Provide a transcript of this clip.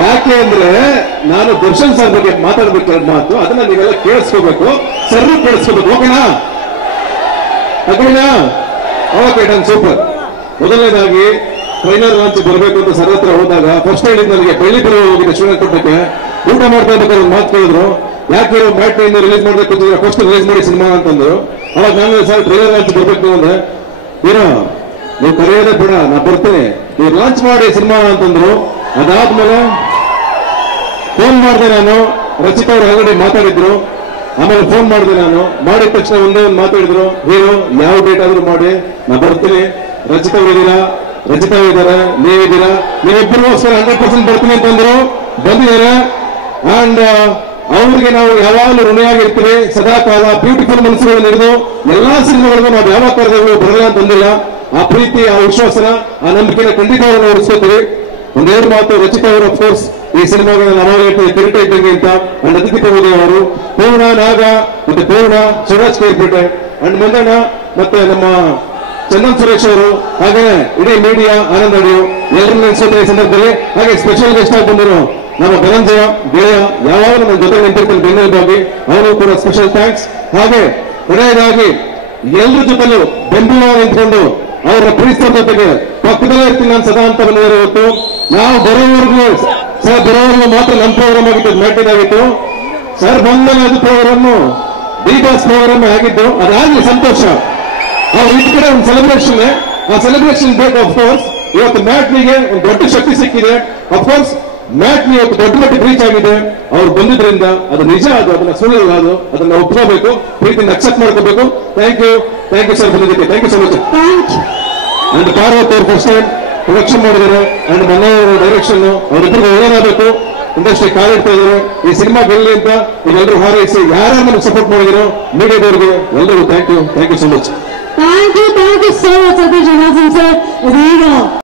ಯಾಕೆ ಅಂದ್ರೆ ನಾನು ದರ್ಶನ್ ಸರ್ ಬಗ್ಗೆ ಮಾತಾಡ್ಬೇಕು ಎರಡು ಮಾತು, ಅದನ್ನ ನೀವೆಲ್ಲ ಕೇಳಿಸ್ಕೋಬೇಕು, ಸರ್ ಕೇಳಿಸ್ಕೋಬೇಕು. ಓಕೆನಾ? Okay done, super. ಮೊದಲನೇದಾಗಿ ಟ್ರೈಲರ್ ಲಾಂಚ್ ಬರಬೇಕು ಅಂತ ಸರ್ ಹತ್ರ ಹೋದಾಗ ಫಸ್ಟ್ ಹೇಳಿದ್ ನನಗೆ ಬೆಳ್ಳಿ ಬರೋ ಹೋಗಿದೆ ಶ್ರೀರಂಗಪಟ್ಟಣಕ್ಕೆ. ಊಟ ಮಾಡ್ತಾ ಇರ್ಬೇಕಾದ್ರೆ ಮಾತು ಕೇಳಿದ್ರು, ಯಾಕೆ ಮ್ಯಾಟ್ನಿಂದ ರಿಲೀಸ್ ಮಾಡ್ಬೇಕು ಅಂತ ಫಸ್ಟ್ ರಿಲೀಸ್ ಮಾಡಿ ಸಿನಿಮಾ ಅಂತಂದ್ರು. ಅವಾಗ ನಾನು ಸರ್ ಟ್ರೈಲರ್ ಲಾಂಚ್ ಬರ್ಬೇಕು ಅಂದ್ರೆ ಏನೋ ನೀವು ಕರೆಯೋದೇ ಬೇಡ, ನಾ ಬರ್ತೇನೆ, ನೀವು ಲಾಂಚ್ ಮಾಡಿ ಸಿನಿಮಾ ಅಂತಂದ್ರು. ಅದಾದ್ಮೇಲೆ ಫೋನ್ ಮಾಡಿದೆ ನಾನು, ರಚಿತಾ ಅವ್ರ ಹೊರಗಡೆ ಮಾತಾಡಿದ್ರು. ಆಮೇಲೆ ಫೋನ್ ಮಾಡಿದೆ ನಾನು, ಮಾಡಿದ ತಕ್ಷಣ ಒಂದೇ ಒಂದು ಮಾತಾಡಿದ್ರು, ಏನು ಯಾವ ಡೇಟ್ ಆದ್ರೂ ಮಾಡಿ ನಾ ಬರ್ತೀನಿ, ರಚಿತಾ ಅವರಿದ್ದೀರಾ, ರಚಿತಾ ಇದ್ದಾರೆ, ನೀವಿದ್ದೀರಾ, ನೀವಿಬ್ಬರಿಗೋಸ್ಕರ 100% ಬರ್ತೀನಿ ಅಂತಂದ್ರು. ಬಂದಿದ್ದಾರೆ. ಅಂಡ್ ಅವ್ರಿಗೆ ನಾವು ಯಾವಾಗಲೂ ಋಣಿಯಾಗಿರ್ತೀವಿ ಸದಾ ಕಾಲ. ಬ್ಯೂಟಿಫುಲ್ ಮನಸ್ಸುಗಳನ್ನು ಹಿಡಿದು ಎಲ್ಲಾ ಸಿನಿಮಾಗಳಿಗೂ ನಾವು ಯಾವ ಕಾರ್ಯಗಳು ಬರಲ್ಲ ಅಂತಂದಿಲ್ಲ. ಆ ಪ್ರೀತಿ, ಆ ವಿಶ್ವಾಸನ, ಆ ನಂಬಿಕೆನ ಖಂಡಿತವಾಗಿ ಉಳಿಸ್ಕೋತೀವಿ. ಒಂದೆರಡು ಮಾತು, ರಚಿತಾ ಅವರು ಅಫ್ಕೋರ್ಸ್ ಈ ಸಿನಿಮಾಗಳನ್ನ ನಾವು ಕಿರೀಟ ಇದ್ದಂಗೆ ಅಂತ. ಅಂಡ್ ಅತಿಥಿ ಅವರು ಪೂರ್ಣ, ನಾಗ ಮತ್ತೆ ಪೂರ್ಣ, ಶಿವರಾಜ್ ಕೇರ್ಪೇಟೆ ಅಂಡ್ ಮಂದಣ್ಣ ಮತ್ತೆ ನಮ್ಮ ಚಂದನ್ ಸುರೇಶ್ ಅವರು, ಹಾಗೆ ಇಡೀ ಮೀಡಿಯಾ, ಆನಂದ್ ಅಡಿಯೋ ಎಲ್ಲರನ್ನ ನೆನೆಸೋದ್ರ ಈ ಸಂದರ್ಭದಲ್ಲಿ. ಹಾಗೆ ಸ್ಪೆಷಲ್ ಗೆಸ್ಟ್ ಆಗಿ ಬಂದರು ನಮ್ಮ ಧನಂಜಯ ಗೆಳೆಯ, ಯಾವಾಗ ನನ್ನ ಜೊತೆ ನಿಂತಿರ್ತಾನೆ ಬೆಂಗಳೂರಿಗಾಗಿ, ಅವನು ಕೂಡ ಸ್ಪೆಷಲ್ ಥ್ಯಾಂಕ್ಸ್. ಹಾಗೆ ಕೊನೆಯದಾಗಿ ಎಲ್ಲರ ಜೊತೆಲೂ ಬೆಂಬಲ ನಿಂತ್ಕೊಂಡು ಅವರ ಪ್ರೀತಿಯ ಜೊತೆಗೆ ಪಕ್ಕದಲ್ಲೇ ಇರ್ತೀನಿ ನಾನು ಸದಾ ಅಂತ ಬಂದಿದ್ದಾರೆ. ಇವತ್ತು ನಾವು ಬರೋವರೆಗೂ ಸರ್ ಬರೋವರೆಗೂ ಮಾತ್ರ ನಮ್ಮ ಪ್ರೋಗ್ರಾಮ್ ಆಗಿತ್ತು, ಮ್ಯಾಟಿನ್ ಆಗಿತ್ತು. ಸರ್ ಬಂದ್ಮೇಲೆ ಅದು ಪ್ರೋಗ್ರಾಮ್ ಡಿ ಬಾಸ್ ಪ್ರೋಗ್ರಾಮ್ ಆಗಿದ್ದು, ಅದಾಗಲಿ ಸಂತೋಷ. ಅವ್ರು ಈ ಕಡೆ ಒಂದು ಸೆಲೆಬ್ರೇಷನ್, ಆ ಸೆಲೆಬ್ರೇಷನ್ ಬೇಕು. ಅಫ್ಕೋರ್ಸ್ ಇವತ್ತು ಮ್ಯಾಟ್ನಿಗೆ ಒಂದು ದೊಡ್ಡ ಶಕ್ತಿ ಸಿಕ್ಕಿದೆ. ಅಫ್ಕೋರ್ಸ್ ಮ್ಯಾಟ್ನಿ ಇವತ್ತು ದೊಡ್ಡ ಮಟ್ಟಿಗೆ ರೀಚ್ ಆಗಿದೆ ಅವ್ರು ಬಂದಿದ್ರಿಂದ. ಅದು ನಿಜ, ಅದನ್ನ ಸುಳ್ಳು ಅದು, ಅದನ್ನ ಒಪ್ಕೋಬೇಕು, ಪ್ರೀತಿಯಿಂದ ಅಕ್ಸೆಪ್ಟ್ ಮಾಡ್ಕೋಬೇಕು. ಥ್ಯಾಂಕ್ ಯು ಸರ್ ಬಂದಿದ್ದಕ್ಕೆ. Thank you so much. And Parvati ಅವರು ಫಸ್ಟ್ ಟೈಮ್ ಪ್ರೊಡಕ್ಷನ್ ಮಾಡಿದ್ದಾರೆ. ಅಂಡ್ ಮನೆಯವರು ಡೈರೆಕ್ಷನ್, ಅವರಿಬ್ಬರಿಗೂ ಒಳ್ಳೆಯದಾಗಬೇಕು. ಇಂಡಸ್ಟ್ರಿ ಕಾಲಿಡ್ತಾ ಇದ್ದಾರೆ. ಈ ಸಿನಿಮಾ ಗೆಲ್ಲಿ ಅಂತ ನೀವೆಲ್ಲರೂ ಹಾರೈಸಿ ಯಾರು ನಮ್ಗೆ ಸಪೋರ್ಟ್ ಮಾಡಿದಿರೋ ಮೀಡಿಯಾದವ್ರಿಗೆ ಎಲ್ಲರಿಗೂ thank you so much. Thank you so much, Satish Janazan sir.